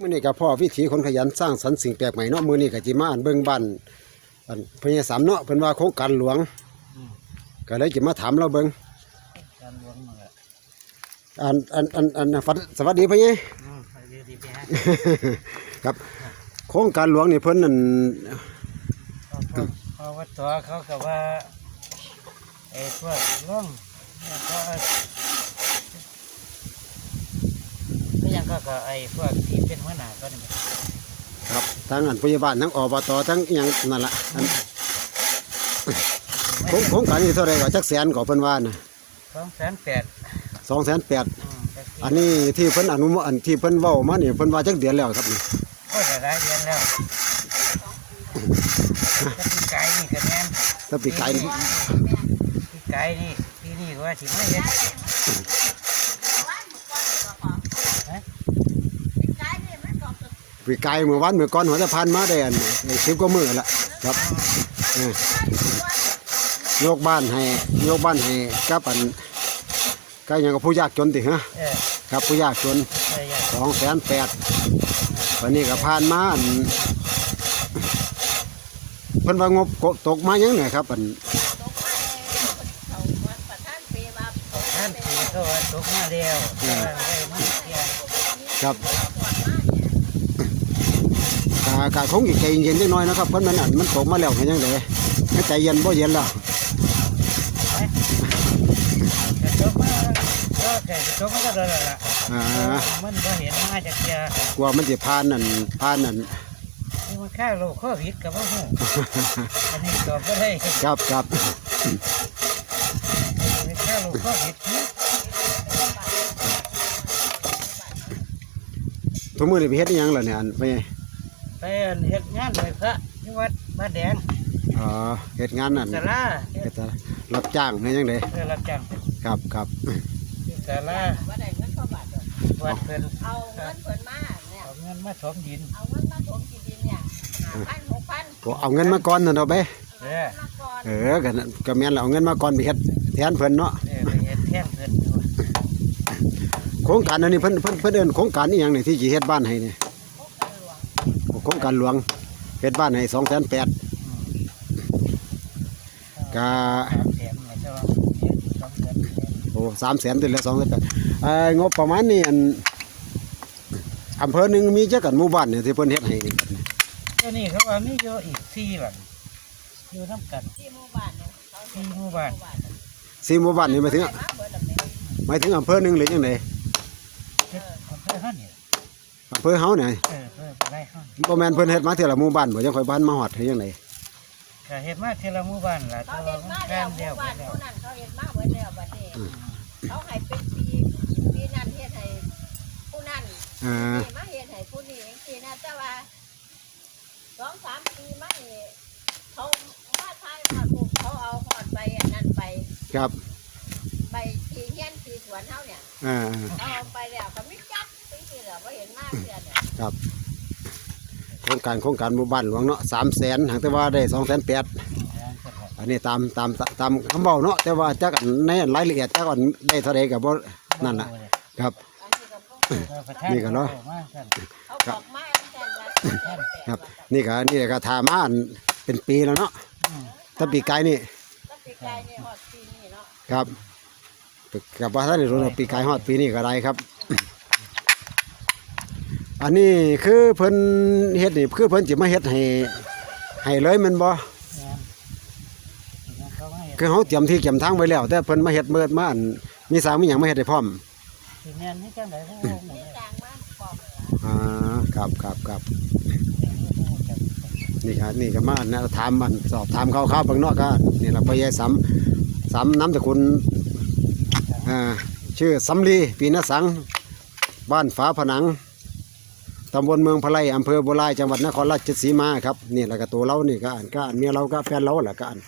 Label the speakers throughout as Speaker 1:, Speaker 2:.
Speaker 1: มื่อนี้ก็พ่อวิถีคนขยันสร้างสรรค์สิ่งแปลกใหม่เนาะมื้อนี้ก็จิมาอ่านเบิ่งบ้านอันพญาสามเนาะเพิ่นว่าโครงการหลวง
Speaker 2: อืม
Speaker 1: ก็เลยจิมาถามเราเบิ่ง
Speaker 2: การล้วงมาละ
Speaker 1: อันอันอันอันฟัดสวัสดีพ่อใหญ่
Speaker 2: อืมไปเรียดีไปฮะ
Speaker 1: ครับโครงการหลวงนี่เพิ่นนั่น
Speaker 2: เขาเขาเขาว่าตัวเขากับว่าไอ้พวกล่องแล้วก็ ก็ยังก็ก็ไอ้พวกที่เป็นหัวหน้าก็นี่มัน
Speaker 1: ครับทั้งอันพยาบาลทั้งอบตทั้งอิหยังนั่นล่ะอันโครงโครงการนี้เท่าไหร่ก็จักแสนก็เพิ่นว่าน่ะ
Speaker 2: สองแสนแปด
Speaker 1: 208,000
Speaker 2: อืมแต่
Speaker 1: อันนี้ที่เพิ่นอนุโมอันที่เพิ่นเว้ามานี่เพิ่นว่าจักเดือนแล้วครับนี่
Speaker 2: ก็ได้หลายเดือนแล้วก็ปีไก่นี่ก็แม่น
Speaker 1: ถ้าปีกายนี่
Speaker 2: ปีไก่นี่ปีนี้ก็ว่าสิมาเฮ็ด
Speaker 1: ปีกายเมื่อวานเมื่อก่อนหัวจะพันมาได้อัน10กว่ามื้อละครับเออยกบ้านให้ยกบ้านให้กับอันก็ยังกับผู้ยากจนติฮะ
Speaker 2: เออ
Speaker 1: ครับผู้ยากจน
Speaker 2: เอออย่าง
Speaker 1: สองแสนแปดวันนี้ก็ผ่านมาอันเพิ่นว่างบกตกมายังไงครับอัน
Speaker 2: ท่านปีก็ว่าตกมาแล้วแต่ว่าได้มาเที่ยว
Speaker 1: ครับ กะกะคงอีกใจเย็นๆจังน้อยนะครับเพราะมันอันมันตกมาแล้วเห็นยังไงใจเย็นบ่เย็นแล้ว
Speaker 2: มาก็แต่ตกมาก็ได้แล้วล่ะมันบ่เห็นมาจากเที่ยว
Speaker 1: กลัวมันสิผ่านนั่นผ่านนั่
Speaker 2: นมันค่าโลโควิดกับว่าหูอันนี้ตอบก็ได้
Speaker 1: ครับครับ
Speaker 2: มันค่าโลโควิดนี่
Speaker 1: ทุกมื้อนี่ไปเฮ็ดอิหยังล่ะเนี่ยอันไป
Speaker 2: ไปอันเฮ็ดงานเลยพระที่วัดบ้านแดง
Speaker 1: อ๋อเฮ็ดงานนั่น
Speaker 2: ศาลาเฮ็
Speaker 1: เฮ็
Speaker 2: ด
Speaker 1: ดรับจ้างนี่ยังไง
Speaker 2: เพื่อรับจ้าง
Speaker 1: ครับครับ
Speaker 2: ที่ศาลา
Speaker 3: ว่าได้เงินเข้าบาทเด้อ
Speaker 2: วัดเพิ่น
Speaker 3: เอาเงินเพิ่นมาเนี่ย
Speaker 2: เอาเงินมาถมดิน
Speaker 3: เอาเงินมาถมที่ดินเนี่ยห้าพันหกพัน
Speaker 1: ก็เอาเงินมาก่อนนั่นเอาไป
Speaker 2: เออ
Speaker 3: มาก่อน
Speaker 1: เออก็นั่นก็แม่นแล้วเอาเงินมาก่อนไปเฮ็ดแทนเพิ่นเนาะ
Speaker 2: เออไปเฮ็ดแท่นเพิ่นอยู่
Speaker 1: โครงการอันนี้เพิ่นเพิ่นเพิ่นเอิ้นโครงการอีหยังนี่ที่สิเฮ็ดบ้านให้นี่ โครงการหลวงเฮ็ดบ้านให้2,800
Speaker 2: อืม
Speaker 1: ก็
Speaker 2: สามแสนเลยเจ้าเฮ็ดสองแสนแสน
Speaker 1: โอ้300,000ตัวละ2,800เอ่องบประมาณนี้อันอำเภอหนึงมีจักกันหมู่บ้านเนี่ยที่เพิ่นเฮ็ดให้นี่
Speaker 2: ตัวนี้เขาว่ามีอยู่อีกสี่หลังอยู่น้ำกัน
Speaker 3: ที่หมู่บ้านเนี่ยเขา
Speaker 2: สี่หมู่บ้าน
Speaker 1: สี่หมู่บ้านนี่หมายถึง
Speaker 3: ได้มาเบิดแล้วแม่
Speaker 1: หมายถึงอำเภอหนึงหรือจังได
Speaker 2: เฮ็ดอำเภอห้านี่
Speaker 1: อำเภอเฮาเนี่ย
Speaker 2: เออเพื่อไปได้ห้อง
Speaker 1: บ่แม่นเพิ่นเฮ็ดมาเท่าละหมู่บ้านบ่จังค่อยบ้านมาฮอดให้จังได
Speaker 2: ก็เฮ็ดมาเทละหมู่บ้านล่ะ
Speaker 3: เขา
Speaker 2: แต่
Speaker 3: เฮ็
Speaker 2: ว่า
Speaker 3: ด
Speaker 2: มัน
Speaker 3: มา
Speaker 2: แค่
Speaker 3: แล้วห
Speaker 2: เดียว
Speaker 3: มู่
Speaker 2: ไป
Speaker 3: บ้าน
Speaker 2: แล้ว
Speaker 3: ผู้นั้นเขาเฮ็ดมาเบิดแล้วบัดนี้เขาให้เป็นปีปีนั้นเฮ็ดให้ผู้นั้น
Speaker 1: อ่า
Speaker 3: นี่มาเฮ็ดให้ผู้นี้จังซี่นะแต่ว่าสองสามปีมานี่เขามาทายมาปุ๊บเขาเอาฮอดไปอันนั้นไป
Speaker 1: ครับ
Speaker 3: ไปที่เฮียนที่สวนเฮาเนี่ย
Speaker 1: อ่า
Speaker 3: เอาไปแล้วก็ไม่จักปีที่แล้วบ่เห็นมาเดือนเนี่ย
Speaker 1: โครงการโครงการหมู่บ้านหลวงเนาะ300,000หากแต่ว่าได้2,800อันนี้ตามตามตามคำบอกเนาะแต่ว่าจักอันในรายละเอียดจักอันได้เท่าใดกับบ่นั่นล่ะครับ
Speaker 3: อันนี้ก็บ่
Speaker 1: นี่ก็เนาะ
Speaker 3: เขาบอกมาอันนั้นละ
Speaker 1: ครับนี่ก็นี่ก็ทามาอันเป็นปีแล้วเนาะถ้าปีกายนี่
Speaker 3: ก็ปีกายนี่ฮอดปีนี้เนาะ
Speaker 1: ครับกับว่าท่านได้รู้ว่าปีกายฮอดปีนี้ก็ได้ครับ อันนี้คือเพิ่นเฮ็ดนี่คือเพิ่นสิมาเฮ็ดให้ให้เลยแมันบ่คือเฮาเตรียมที่เตรียมทางไว้แล้ว แต่เพิ่นมาเฮ็ดเมิดมาอันมีสร้างมีหยังมาเฮ็ดให้พร้อม
Speaker 2: สิแม่นนี่จังได๋บ่ฮู้หมด
Speaker 3: มี
Speaker 2: เลย
Speaker 3: จางมาปอก
Speaker 1: อ่าครับครับครับนี่ครับนี่ก็มานะถามมันสอบถามเขาเขาๆเบางเนอกก็นี่เราไปยายสำสำน้ำตะคุณอ่าชื่อสำลีปีนสัง บ้านฝาผนัง ตำบลเมืองพะไลอำเภอบัวลายจังหวัดนครราชสีมาครับนี่แหละก็ตัวเรานี่ก็อ่านก็อ่านเมียเราก็แฟนเราแหละก็อ่าน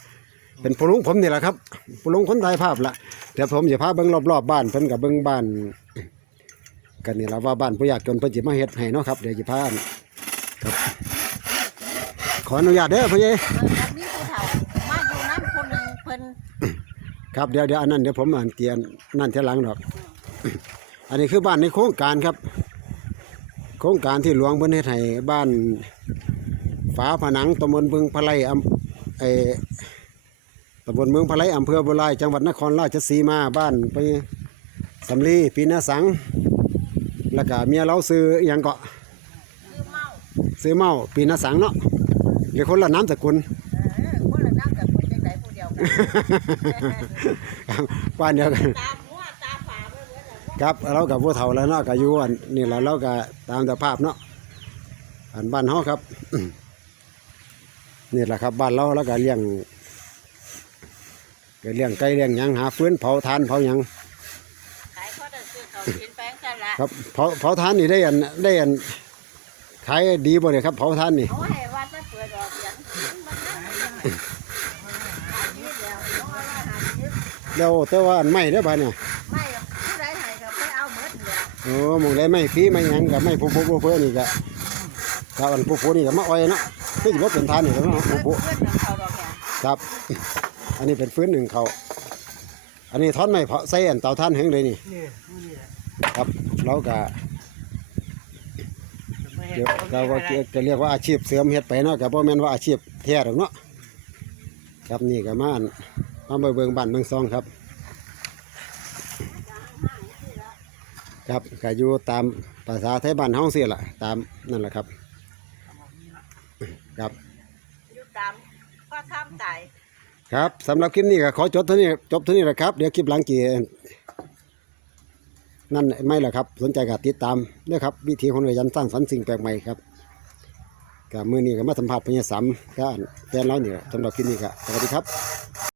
Speaker 1: เป็นผู้ลุงผมนี่แหละครับผู้ลุงคนไทยภาพละเดี๋ยวผมจะพาเบิ้งรอบๆบบ้านเพิ่นกับเบิ้งบ้านกันนี่ละว่าบ้านผู้ยากจนเพิ่นจะมาเฮ็ดให้เนาะครับเดี๋ยวจะพาครับขออนุญาตเด้อพ่อเย
Speaker 3: มีผู้เฒ่ามาอยู่น้ำคนหนึงเพิ่น
Speaker 1: ครับเดี๋ยวเดี๋ยวอันนั้นเดี๋ยวผมอ่านเกียนนั่นเท่าหลังดอก อันนี้คือบ้านในโครงการครับ โครงการที่หลวงเพิ่นเฮ็ดให้บ้านฝาผนังตำบลบึงพะไลอำไอตำบลเมืองพะไลอำเภอบุไรจังหวัดนครราชสีมาบ้านไปสำลีปีนาสัง แล้วก็เมียเราซื้ออหยังเกาะ
Speaker 3: คือเมา
Speaker 1: ซื้อเมาปีนาสังเนาะเดี๋ยวคนละน้ำสกุล
Speaker 3: เออคนละนั่งกับคนจังไดผู้เดียวกัน
Speaker 1: บ้านเดียวกัน ครับเรากับผู้เฒ่าแล้วเนาะก็อยู่อันนี่แหละเราก็ตามสภาพเนาะอันบ้านเฮาครับนี่แหละครับบ้านเราแล้วก็เลี้ยงก็เลี้ยงไก่เลี้ยงหยังหาฟืนเผาทานเผาหยัง
Speaker 3: ขายข้อเดินซื้อเขากินแป้งกันละ
Speaker 1: ครับเผาเผาทานนี่ได้อันได้อันขายดีบ่เนี่ยครับ เผาทานนี่
Speaker 3: เอาให้วัดมาเปิดออกเสียงมันนั่งขายดีแล้วเอาไว้หาซื้อ
Speaker 1: แล้วแต่ว่าอันไม่ได้อบ้านเนี่ย โอ้มองได้ไม่ฟีไม่ยังกับไม่ผู้ผู้ผู้เพื่อนี่ก็ครับอันผู้ผู้นี่ก็มาอ้อยเนาะคือสิบ่เป็นทานนี่ก็เนาะผู้ผู้ครับ อันนี้เป็นฟื้นหนึ่งเขาอันนี้ทอนไม่เผาะใส่อันเตาท่านหึงเลยนี่
Speaker 2: นี่นี่และ
Speaker 1: ครับเราก็เดี๋ยวเราก็จะเรียกว่าอาชีพเสริมเฮ็ดไปเนาะกับพ่อแม่นว่าอาชีพแท้หรอกเนาะครับนี่ก็มาอันมาเบิ่งเบิ่งบ้านเมืองซองครับ ครับก็อยู่ตามภาษาไทยบ้านเฮาสิล่ะตามนั่นแหละครับ ครับ
Speaker 3: อยู่ตามข้อข้ามตาย
Speaker 1: ครับสำหรับคลิปนี้ก็ขอจบเท่านี้จบเท่านี้แหละครับ เดี๋ยวคลิปหลังกี่นั่นไม่ละครับ สนใจก็ติดตามด้วยครับ วิธีของเรือยันสร้างสรรค์สิ่งแปลกใหม่ครับกับมือนี้ก็มาสัมผัสพญาสัมก็แฟนเราเนี่ยสำหรับคลิปนี้ก็สวัสดีครับ